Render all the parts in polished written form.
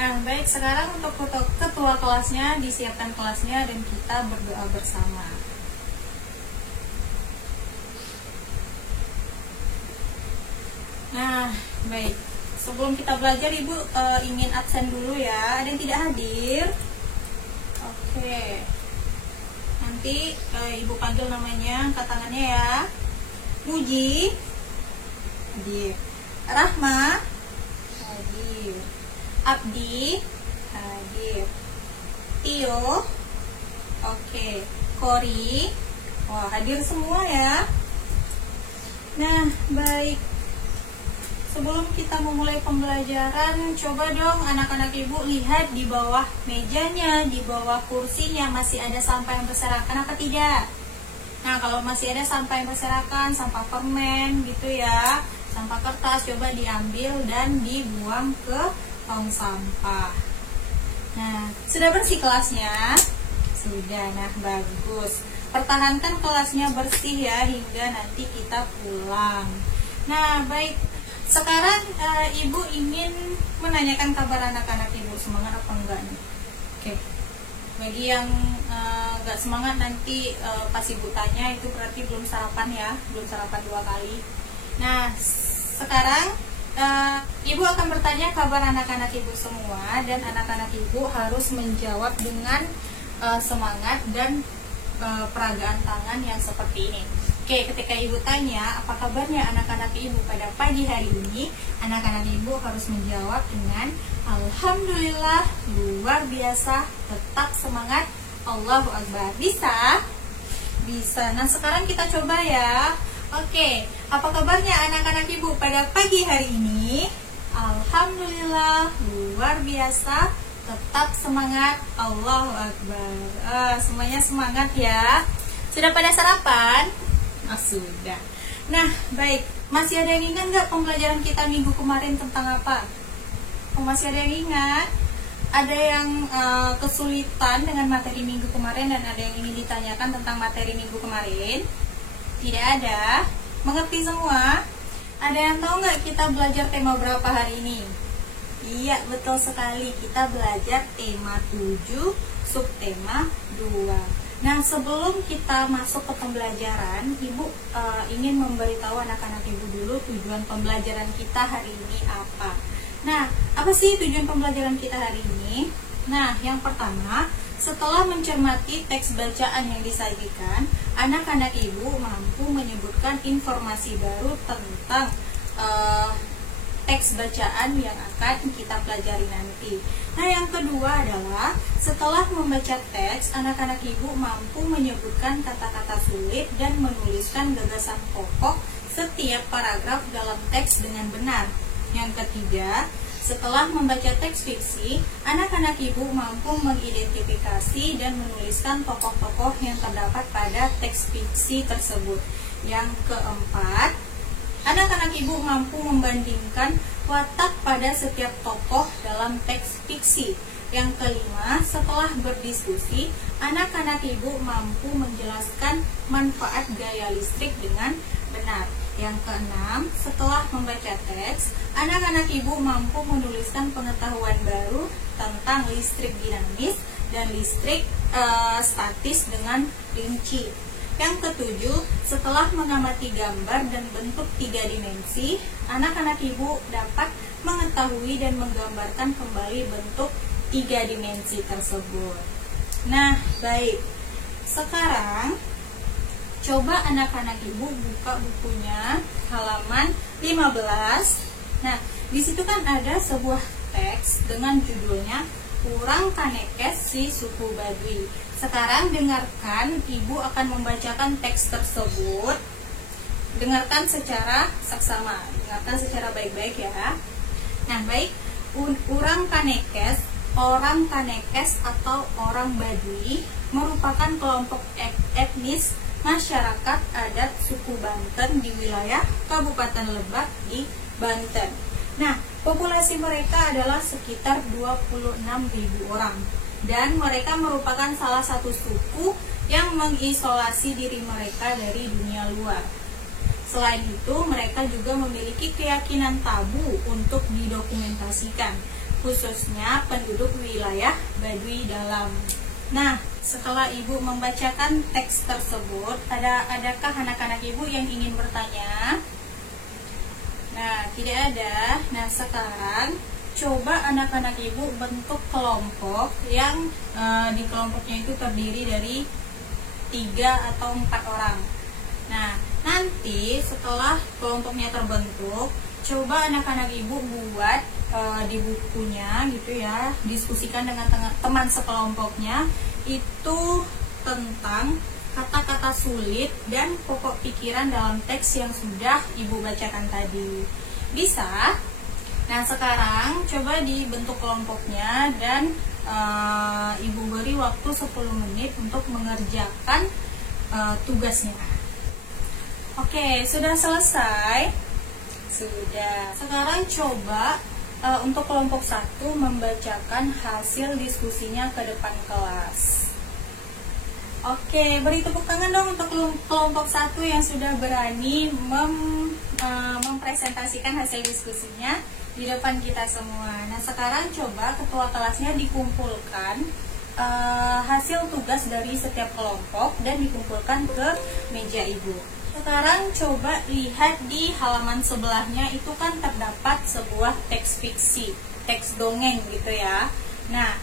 Nah, baik, sekarang untuk ketua kelasnya, disiapkan kelasnya dan kita berdoa bersama. Nah, baik. Sebelum kita belajar, Ibu ingin absen dulu ya. Ada yang tidak hadir? Oke. Nanti Ibu panggil namanya, angkat tangannya ya. Muji, hadir. Rahma, hadir. Abdi, hadir. Tio, oke. Kori, wah, hadir semua ya. Nah, baik. Sebelum kita memulai pembelajaran, coba dong anak-anak Ibu lihat di bawah mejanya, di bawah kursinya masih ada sampah yang berserakan apa tidak? Nah, kalau masih ada sampah yang berserakan, sampah permen gitu ya, sampah kertas, coba diambil dan dibuang ke tong sampah. Nah, sudah bersih kelasnya? Sudah, nah bagus. Pertahankan kelasnya bersih ya hingga nanti kita pulang. Nah, baik. Sekarang Ibu ingin menanyakan kabar anak-anak Ibu, semangat apa enggak nih? Oke. Bagi yang enggak semangat nanti pas Ibu tanya itu berarti belum sarapan ya, belum sarapan 2 kali. Nah, sekarang Ibu akan bertanya kabar anak-anak Ibu semua dan anak-anak Ibu harus menjawab dengan semangat dan peragaan tangan yang seperti ini. Oke, ketika Ibu tanya apa kabarnya anak-anak Ibu pada pagi hari ini, anak-anak Ibu harus menjawab dengan alhamdulillah, luar biasa, tetap semangat, Allahu Akbar. Bisa? Bisa. Nah, sekarang kita coba ya. Oke, apa kabarnya anak-anak Ibu pada pagi hari ini? Alhamdulillah, luar biasa, tetap semangat, Allahu Akbar. Semuanya semangat ya. Sudah pada sarapan? Sudah. Nah, baik. Masih ada yang ingat nggak pembelajaran kita minggu kemarin tentang apa? Masih ada yang ingat? Ada yang kesulitan dengan materi minggu kemarin dan ada yang ingin ditanyakan tentang materi minggu kemarin? Tidak ada? Mengerti semua? Ada yang tahu nggak kita belajar tema berapa hari ini? Iya, betul sekali. Kita belajar tema 7, subtema 2. Nah, sebelum kita masuk ke pembelajaran, Ibu ingin memberitahu anak-anak Ibu dulu tujuan pembelajaran kita hari ini apa. Nah, apa sih tujuan pembelajaran kita hari ini? Nah, yang pertama, setelah mencermati teks bacaan yang disajikan, anak-anak Ibu mampu menyebutkan informasi baru tentang teks bacaan yang akan kita pelajari nanti. Nah, yang kedua adalah setelah membaca teks, anak-anak Ibu mampu menyebutkan kata-kata sulit dan menuliskan gagasan pokok setiap paragraf dalam teks dengan benar. Yang ketiga, setelah membaca teks fiksi, anak-anak Ibu mampu mengidentifikasi dan menuliskan tokoh-tokoh yang terdapat pada teks fiksi tersebut. Yang keempat, anak-anak Ibu mampu membandingkan watak pada setiap tokoh dalam teks fiksi. Yang kelima, setelah berdiskusi, anak-anak Ibu mampu menjelaskan manfaat gaya listrik dengan benar. Yang keenam, setelah membaca teks, anak-anak Ibu mampu menuliskan pengetahuan baru tentang listrik dinamis dan listrik statis dengan rinci. Yang ketujuh, setelah mengamati gambar dan bentuk 3 dimensi, anak-anak Ibu dapat mengetahui dan menggambarkan kembali bentuk 3 dimensi tersebut. Nah, baik. Sekarang, coba anak-anak Ibu buka bukunya halaman 15. Nah, di situ kan ada sebuah teks dengan judulnya Urang Kanekes si Suku Baduy. Sekarang dengarkan, Ibu akan membacakan teks tersebut. Dengarkan secara saksama, dengarkan secara baik-baik ya. Nah, baik. Urang Kanekes, orang Kanekes atau orang Baduy merupakan kelompok etnis masyarakat adat suku Banten di wilayah Kabupaten Lebak di Banten. Nah, populasi mereka adalah sekitar 26.000 orang. Dan mereka merupakan salah satu suku yang mengisolasi diri mereka dari dunia luar. Selain itu, mereka juga memiliki keyakinan tabu untuk didokumentasikan. khususnya penduduk wilayah Baduy Dalam. Nah, setelah Ibu membacakan teks tersebut, adakah anak-anak Ibu yang ingin bertanya? Nah, tidak ada. Nah, sekarang coba anak-anak Ibu bentuk kelompok yang di kelompoknya itu terdiri dari 3 atau 4 orang. Nah, nanti setelah kelompoknya terbentuk, coba anak-anak Ibu buat di bukunya gitu ya, diskusikan dengan teman sekelompoknya itu tentang kata-kata sulit dan pokok pikiran dalam teks yang sudah Ibu bacakan tadi. Bisa? Nah, sekarang coba dibentuk kelompoknya dan Ibu beri waktu 10 menit untuk mengerjakan tugasnya. Oke, sudah selesai? Sudah. Sekarang coba untuk kelompok 1 membacakan hasil diskusinya ke depan kelas. Oke, beri tepuk tangan dong untuk kelompok 1 yang sudah berani mempresentasikan hasil diskusinya di depan kita semua. Nah, sekarang coba ketua kelasnya dikumpulkan hasil tugas dari setiap kelompok dan dikumpulkan ke meja Ibu. Sekarang coba lihat di halaman sebelahnya, itu kan terdapat sebuah teks fiksi, teks dongeng gitu ya. Nah,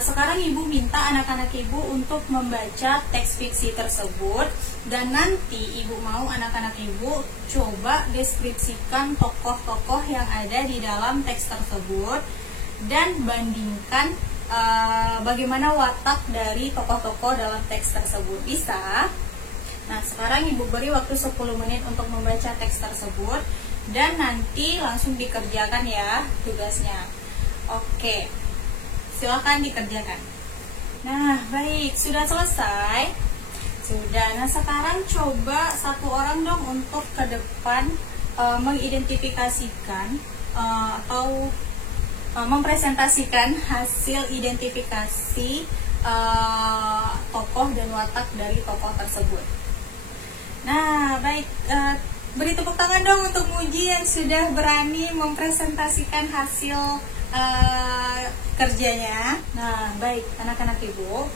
sekarang Ibu minta anak-anak Ibu untuk membaca teks fiksi tersebut, dan nanti Ibu mau anak-anak Ibu coba deskripsikan tokoh-tokoh yang ada di dalam teks tersebut dan bandingkan bagaimana watak dari tokoh-tokoh dalam teks tersebut. Bisa? Nah, sekarang Ibu beri waktu 10 menit untuk membaca teks tersebut dan nanti langsung dikerjakan ya tugasnya. Oke, silakan dikerjakan. Nah, baik, sudah selesai? Sudah. Nah, sekarang coba satu orang dong untuk ke depan mengidentifikasikan atau mempresentasikan hasil identifikasi tokoh dan watak dari tokoh tersebut. Nah, baik, beri tepuk tangan dong untuk Muji yang sudah berani mempresentasikan hasil kerjanya. Nah, baik, anak-anak Ibu,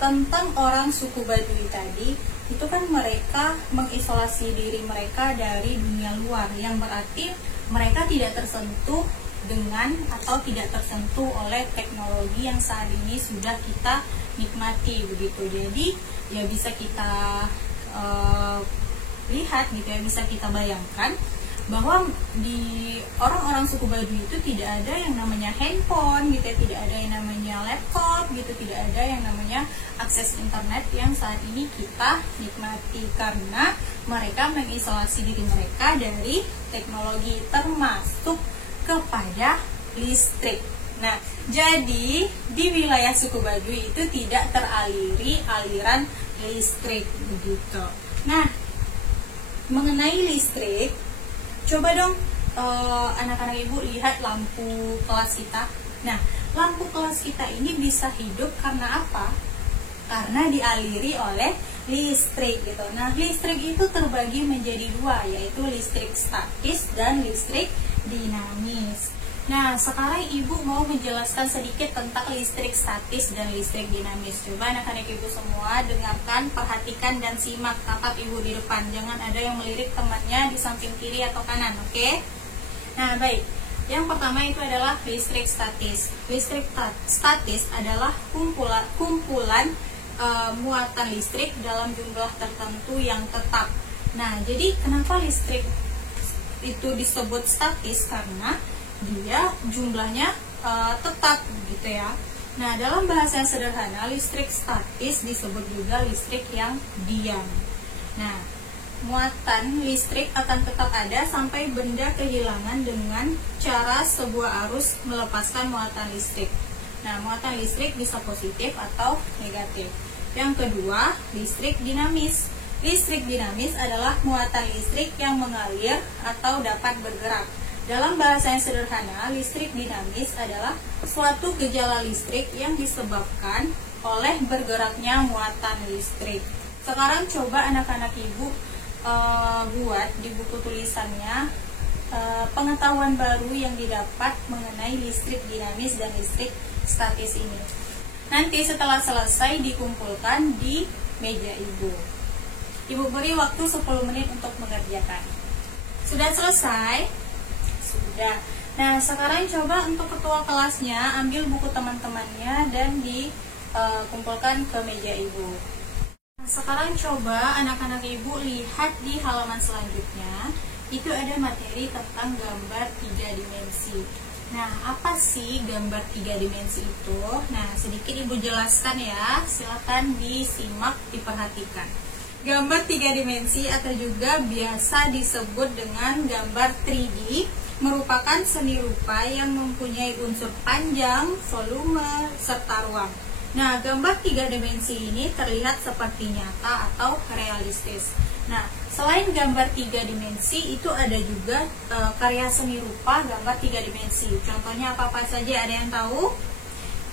tentang orang suku Baduy tadi, itu kan mereka mengisolasi diri mereka dari dunia luar, yang berarti mereka tidak tersentuh dengan atau tidak tersentuh oleh teknologi yang saat ini sudah kita nikmati begitu. Jadi ya bisa kita lihat gitu ya, bisa kita bayangkan bahwa di orang-orang suku Baduy itu tidak ada yang namanya handphone gitu ya, tidak ada yang namanya laptop gitu, tidak ada yang namanya akses internet yang saat ini kita nikmati, karena mereka mengisolasi diri mereka dari teknologi termasuk kepada listrik. Nah, jadi di wilayah suku Baduy itu tidak teraliri aliran listrik begitu. Nah, mengenai listrik, coba dong anak-anak Ibu lihat lampu kelas kita. Nah, lampu kelas kita ini bisa hidup karena apa? Karena dialiri oleh listrik gitu. Nah, listrik itu terbagi menjadi 2, yaitu listrik statis dan listrik dinamis. Nah, sekarang Ibu mau menjelaskan sedikit tentang listrik statis dan listrik dinamis. Coba anak-anak Ibu semua dengarkan, perhatikan, dan simak. Tatap Ibu di depan, jangan ada yang melirik temannya di samping kiri atau kanan, oke? Nah, baik. Yang pertama itu adalah listrik statis. Listrik statis adalah kumpulan muatan listrik dalam jumlah tertentu yang tetap. Nah, jadi kenapa listrik itu disebut statis? Karena dia jumlahnya tetap gitu ya. Nah, dalam bahasa yang sederhana, listrik statis disebut juga listrik yang diam. Nah, muatan listrik akan tetap ada sampai benda kehilangan dengan cara sebuah arus melepaskan muatan listrik. Nah, muatan listrik bisa positif atau negatif. Yang kedua, listrik dinamis. Listrik dinamis adalah muatan listrik yang mengalir atau dapat bergerak. Dalam bahasa yang sederhana, listrik dinamis adalah suatu gejala listrik yang disebabkan oleh bergeraknya muatan listrik. Sekarang coba anak-anak Ibu buat di buku tulisannya pengetahuan baru yang didapat mengenai listrik dinamis dan listrik statis ini. Nanti setelah selesai dikumpulkan di meja Ibu. Ibu beri waktu 10 menit untuk mengerjakan. Sudah selesai? Sudah. Nah, sekarang coba untuk ketua kelasnya ambil buku teman-temannya dan dikumpulkan ke meja Ibu. Nah, sekarang coba anak-anak Ibu lihat di halaman selanjutnya. Itu ada materi tentang gambar 3 dimensi. Nah, apa sih gambar 3 dimensi itu? Nah, sedikit Ibu jelaskan ya. Silakan disimak, diperhatikan. Gambar 3 dimensi atau juga biasa disebut dengan gambar 3D merupakan seni rupa yang mempunyai unsur panjang, volume, serta ruang. Nah, gambar 3 dimensi ini terlihat seperti nyata atau realistis. Nah, selain gambar 3 dimensi, itu ada juga karya seni rupa gambar 3 dimensi. Contohnya apa-apa saja, ada yang tahu?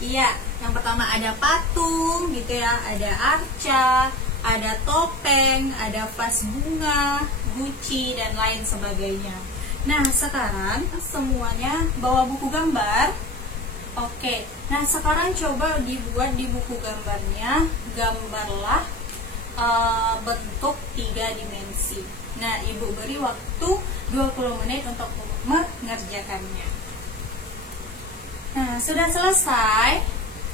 Iya, yang pertama ada patung gitu ya, ada arca, ada topeng, ada vas bunga, guci, dan lain sebagainya. Nah, sekarang semuanya bawa buku gambar. Oke, nah sekarang coba dibuat di buku gambarnya, gambarlah bentuk 3 dimensi. Nah, Ibu beri waktu 20 menit untuk mengerjakannya. Nah, sudah selesai?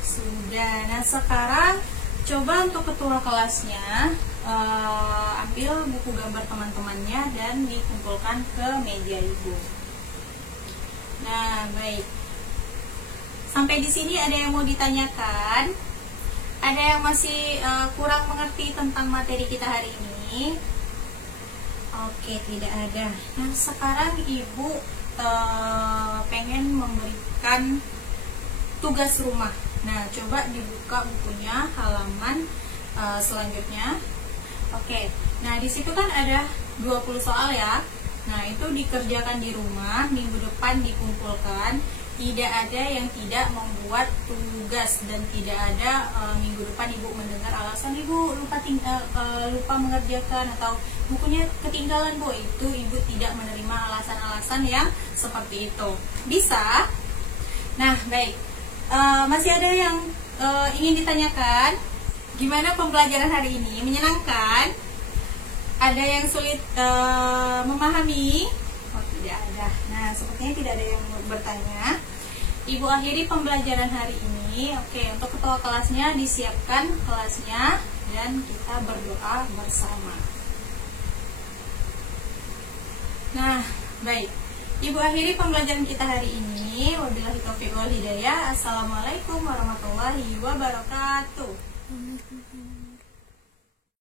Sudah. Nah, sekarang coba untuk ketua kelasnya ambil buku gambar teman-temannya dan dikumpulkan ke meja Ibu. Nah, baik. Sampai di sini ada yang mau ditanyakan? Ada yang masih kurang mengerti tentang materi kita hari ini? Oke, tidak ada. Nah, sekarang Ibu pengen memberikan tugas rumah. Nah, coba dibuka bukunya halaman selanjutnya. Oke, nah di situ kan ada 20 soal ya. Nah, itu dikerjakan di rumah, minggu depan dikumpulkan. Tidak ada yang tidak membuat tugas dan tidak ada minggu depan Ibu mendengar alasan Ibu lupa mengerjakan atau bukunya ketinggalan Bu. Itu Ibu tidak menerima alasan-alasan yang seperti itu. Bisa? Nah, baik. Masih ada yang ingin ditanyakan? Gimana pembelajaran hari ini? Menyenangkan? Ada yang sulit memahami? Oh, tidak ada. Nah, sepertinya tidak ada yang bertanya. Ibu akhiri pembelajaran hari ini. Oke, untuk ketua kelasnya disiapkan kelasnya dan kita berdoa bersama. Nah, baik. Ibu akhiri pembelajaran kita hari ini. Wabillahi taufiq wal hidayah. Assalamualaikum warahmatullahi wabarakatuh.